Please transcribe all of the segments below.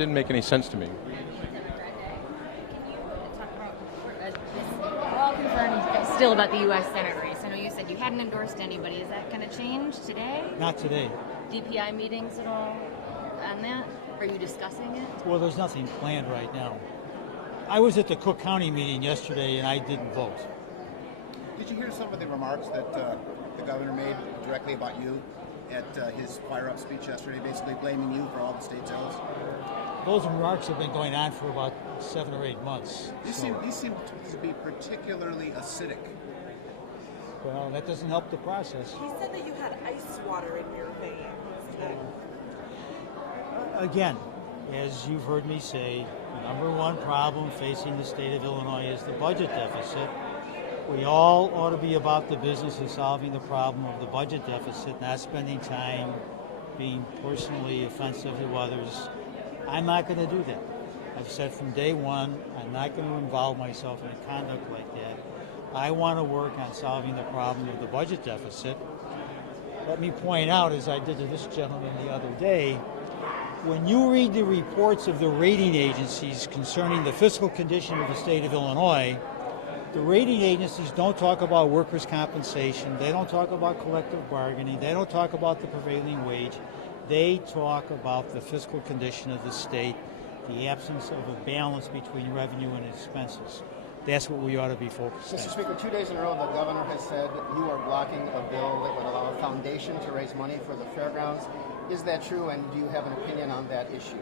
didn't make any sense to me. We're all concerned still about the U.S. Senate race. I know you said you hadn't endorsed anybody. Is that going to change today? Not today. DPI meetings at all on that? Are you discussing it? Well, there's nothing planned right now. I was at the Cook County meeting yesterday and I didn't vote. Did you hear some of the remarks that the governor made directly about you at his fire-up speech yesterday, basically blaming you for all the state's ills? Those remarks have been going on for about 7 or 8 months. You seem to be particularly acidic. Well, that doesn't help the process. He said that you had ice water in your veins. Again, as you've heard me say, the number one problem facing the state of Illinois is the budget deficit. We all ought to be about the business of solving the problem of the budget deficit, not spending time being personally offensive to others. I'm not going to do that. I've said from day one, I'm not going to involve myself in a conduct like that. I want to work on solving the problem of the budget deficit. Let me point out, as I did to this gentleman the other day, when you read the reports of the rating agencies concerning the fiscal condition of the state of Illinois, the rating agencies don't talk about workers' compensation, they don't talk about collective bargaining, they don't talk about the prevailing wage, they talk about the fiscal condition of the state, the absence of a balance between revenue and expenses. That's what we ought to be focused on. Mr. Speaker, 2 days in a row, the governor has said you are blocking a bill that would allow a foundation to raise money for the fairgrounds. Is that true, and do you have an opinion on that issue?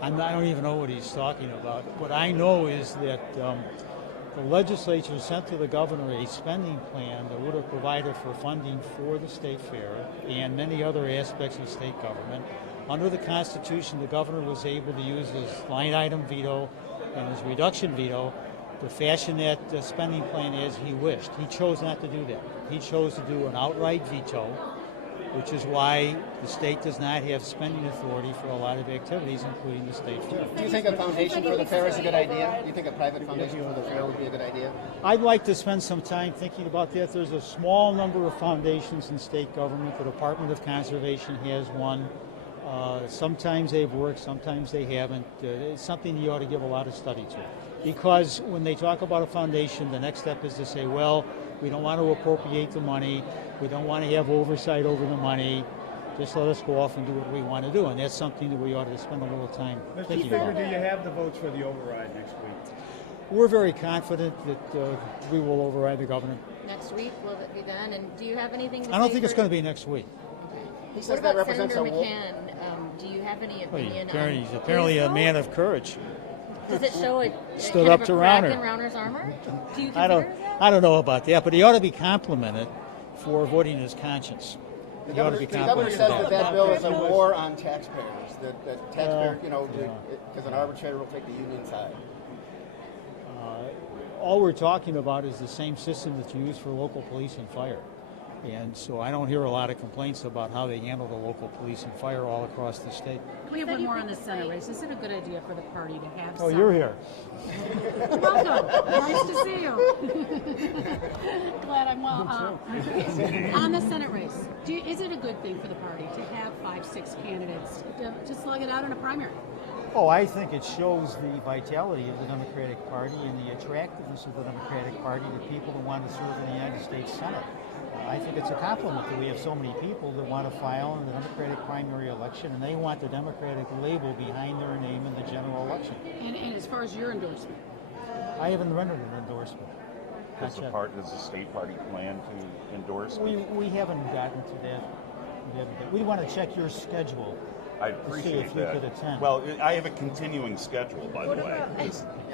I don't even know what he's talking about. What I know is that the legislature sent to the governor a spending plan that would have provided for funding for the state fair and many other aspects of state government. Under the Constitution, the governor was able to use his line item veto and his reduction veto to fashion that spending plan as he wished. He chose not to do that. He chose to do an outright veto, which is why the state does not have spending authority for a lot of activities, including the state fair. Do you think a foundation for the fair is a good idea? Do you think a private foundation for the fair would be a good idea? I'd like to spend some time thinking about that. There's a small number of foundations in state government. The Department of Conservation has one. Sometimes they've worked, sometimes they haven't. It's something you ought to give a lot of study to. Because when they talk about a foundation, the next step is to say, well, we don't want to appropriate the money. We don't want to have oversight over the money. Just let us go off and do what we want to do. And that's something that we ought to spend a little time thinking about. Do you have the votes for the override next week? We're very confident that we will override the governor. Next week, will it be done? And do you have anything to I don't say think it's for- going to be next week. He What says about that represents Senator a McCann? Do you have any opinion He's on apparently his a man vote? of courage. Does it show a Stood kind up of to a crack Rauner. in Rauner's armor? Do you I consider that? don't know about that, but he ought to be complimented for voting his conscience. The He ought to governor, be the governor complimented says for that that. that bill is a war on taxpayers. That taxpayer, Yeah. because an arbitrator will take the union side. All we're talking about is the same system that's used for local police and fire. And so I don't hear a lot of complaints about how they handle the local police and fire all across the state. We have one more on the Senate race. Is it a good idea for the party to have Oh, some... you're here. Welcome. Nice to see you. Glad I'm well. On the Senate race, is it a good thing for the party to have 5-6 candidates to slug it out in a primary? Oh, I think it shows the vitality of the Democratic Party and the attractiveness of the Democratic Party to people who want to serve in the United States Senate. I think it's a compliment that we have so many people that want to file in the Democratic primary election, and they want the Democratic label behind their name in the general election. And as far as your endorsement? I haven't rendered an endorsement. Does the state party plan to endorse? We haven't gotten to that. We want to check your schedule. I to see appreciate if you that. could attend. Well, I have a continuing schedule, by the way.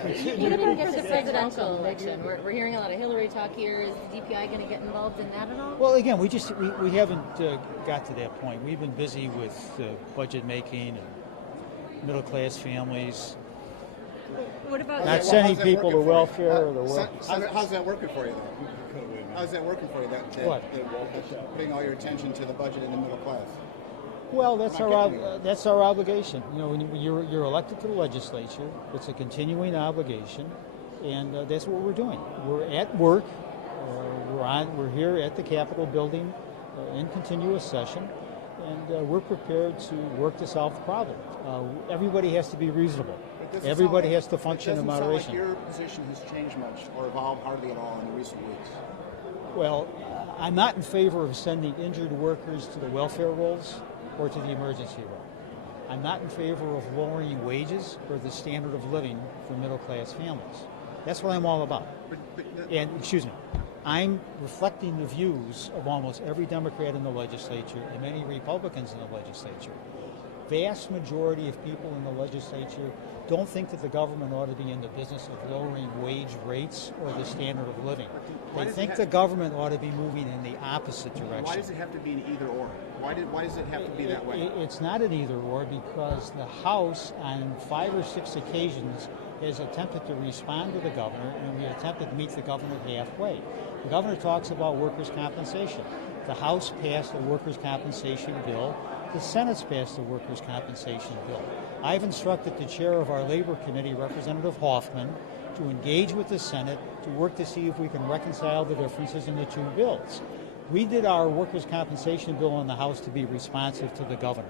You didn't get to the presidential election. We're hearing a lot of Hillary talk here. Is the DPI going to get involved in that at all? Well, again, we haven't got to that point. We've been busy with budget making and middle class families. What about Not sending people to welfare or the work. How's that working for you, though? How's that working for you? What? Putting all your attention to the budget in the middle class. Well, that's our obligation. You know, when you're elected to the legislature, it's a continuing obligation, and that's what we're doing. We're at work. We're here at the Capitol building in continuous session, and we're prepared to work to solve the problem. Everybody has to be reasonable. Everybody has to function in moderation. It doesn't sound like your position has changed much or evolved hardly at all in the recent weeks. Well, I'm not in favor of sending injured workers to the welfare rolls or to the emergency room. I'm not in favor of lowering wages or the standard of living for middle-class families. That's what I'm all about. And, excuse me, I'm reflecting the views of almost every Democrat in the legislature and many Republicans in the legislature. Vast majority of people in the legislature don't think that the government ought to be in the business of lowering wage rates or the standard of living. They think the government ought to be moving in the opposite direction. Why does it have to be an either or? Why does it have to be that way? It's not an either or because the House on 5 or 6 occasions has attempted to respond to the governor, and we attempted to meet the governor halfway. The governor talks about workers' compensation. The House passed a workers' compensation bill. The Senate's passed a workers' compensation bill. I've instructed the chair of our Labor Committee, Representative Hoffman, to engage with the Senate to work to see if we can reconcile the differences in the two bills. We did our workers' compensation bill in the House to be responsive to the governor.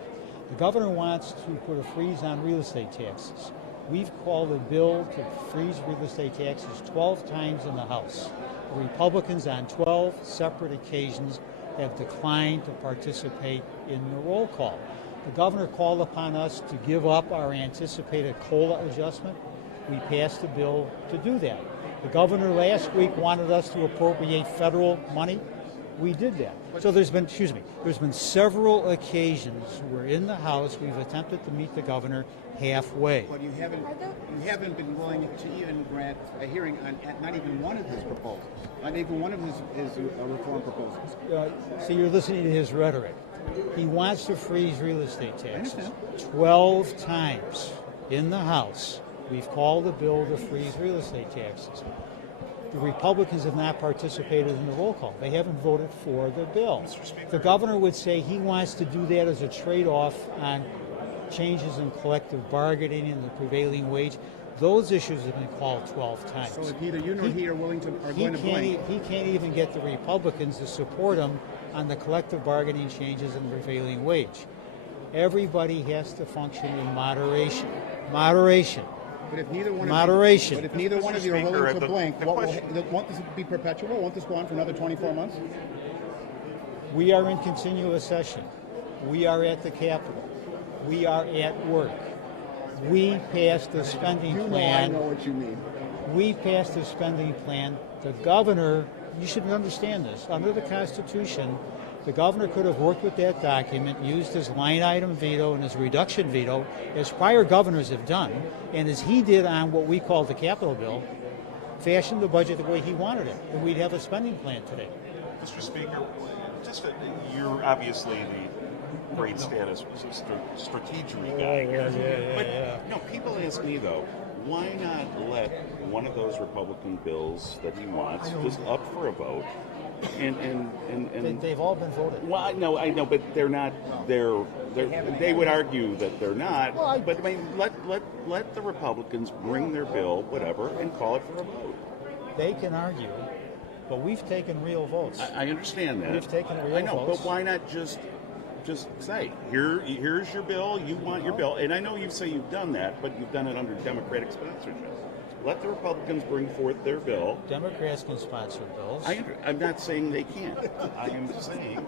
The governor wants to put a freeze on real estate taxes. We've called a bill to freeze real estate taxes 12 times in the House. The Republicans on 12 separate occasions have declined to participate in the roll call. The governor called upon us to give up our anticipated COLA adjustment. We passed a bill to do that. The governor last week wanted us to appropriate federal money. We did that. So there's been several occasions where in the House we've attempted to meet the governor halfway. But you haven't been willing to even grant a hearing on not even one of his proposals, not even one of his reform proposals. So you're listening to his rhetoric. He wants to freeze real estate taxes. 12 times in the House we've called a bill to freeze real estate taxes. The Republicans have not participated in the roll call. They haven't voted for the bill. The governor would say he wants to do that as a trade-off on changes in collective bargaining and the prevailing wage. Those issues have been called 12 times. So if neither you nor he are going to blink. He can't even get the Republicans to support him on the collective bargaining changes in prevailing wage. Everybody has to function in moderation. Moderation. But if neither one Moderation. But if neither one of you are willing to blink, won't this be perpetual? Won't this go on for another 24 months? We are in continuous session. We are at the Capitol. We are at work. We passed a spending plan. I know what you mean. We passed a spending plan. The governor, you should understand this, under the Constitution, the governor could have worked with that document, used his line item veto and his reduction veto, as prior governors have done, and as he did on what we call the capital bill, fashioned the budget the way he wanted it, and we'd have a spending plan today. Mr. Speaker, you're obviously the great status strategy guy. But people ask me though, why not let one of those Republican bills that he wants just up for a vote? And They've all been voted. Well, I know, but they're not. They would argue that they're not. But I mean, let the Republicans bring their bill, whatever, and call it for a vote. They can argue, but we've taken real votes. I understand that. We've taken real votes. I know, but why not just say, here's your bill. You want your bill, and I know you say you've done that, but you've done it under Democratic sponsorship. Let the Republicans bring forth their bill. Democrats can sponsor bills. I'm not saying they can't. I am saying,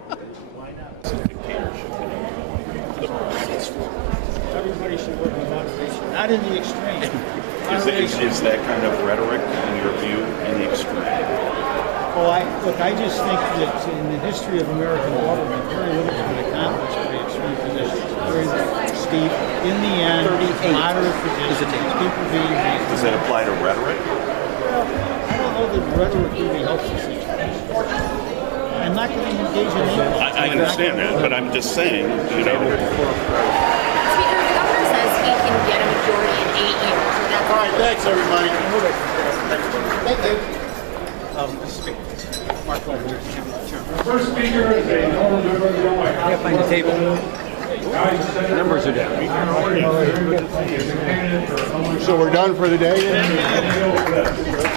why not? Dictatorship to the process. Everybody should work in moderation, not in the extreme. Is that kind of rhetoric, in your view, in the extreme? Well, I just think that in the history of American government, very little has been accomplished by extreme positions. Very steep. In the end, moderate positions, people being reasonable. Does that apply to rhetoric? Well, I don't know that rhetoric really helps the situation. I'm not going to engage in that. I understand that, but I'm just saying, Speaker, the governor says he can get a majority in 8 years. All right, thanks, everybody. First speaker is a normal member of the White House. Can't find the table. Numbers are down. So we're done for the day?